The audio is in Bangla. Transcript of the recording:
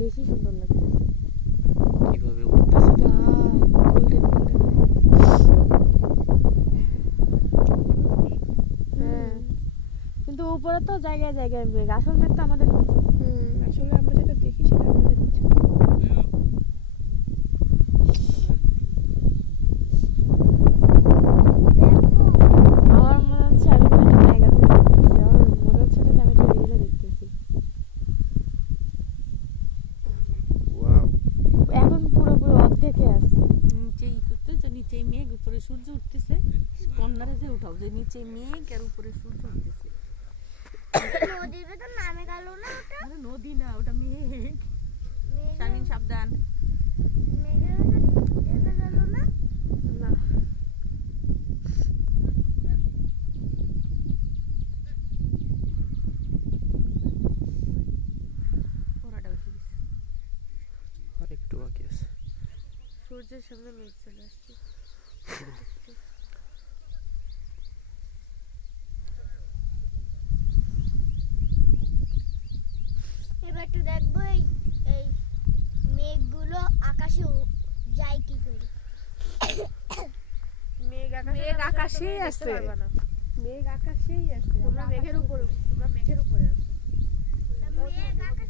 বেশি সুন্দর লাগতেছে। কিভাবে উঠতেছে গোল্ডেন গোল্ডেন। হ্যাঁ, কিন্তু উপরে তো জায়গায় জায়গায় মেঘ, আসল মেঘ তো আমাদের নিচে। আসলে আমরা যেটা দেখি সেটা আমাদের নিচে। আমার মনে হচ্ছে আমি কোনো একটা ম্যাগাজিন দেখতেছি, আমার মনে হচ্ছে না যে আমি একটা রিয়েলে দেখতেছি। ওয়াও এখন পুরোপুরি অর্ধেকে আছে। নিচেই করতেছে, নিচেই মেঘ উপরে সূর্য উঠতেছে। কর্নারে যে উঠাও যে নিচে মেঘ আর উপরে সূর্য উঠতেছে। নদীর ভেতর নামে গেল না ওটা? আরে নদী না, ওটা মেঘ। শারমিন সাবধান। মেঘের ভেতর চেপে গেল না? না, ওরাটা উঠে গেছে। আর একটু বাকি আছে। সূর্যের সামনে মেঘ চলে আসছে। এবার একটু দেখবো এই এই মেঘগুলো আকাশে যায় কি করে। মেঘ মেঘ আকাশেই আছে। মেঘ আকাশেই আছে। তোমরা মেঘের উপরে, তোমরা মেঘের উপরে আছো। মেঘ আকাশে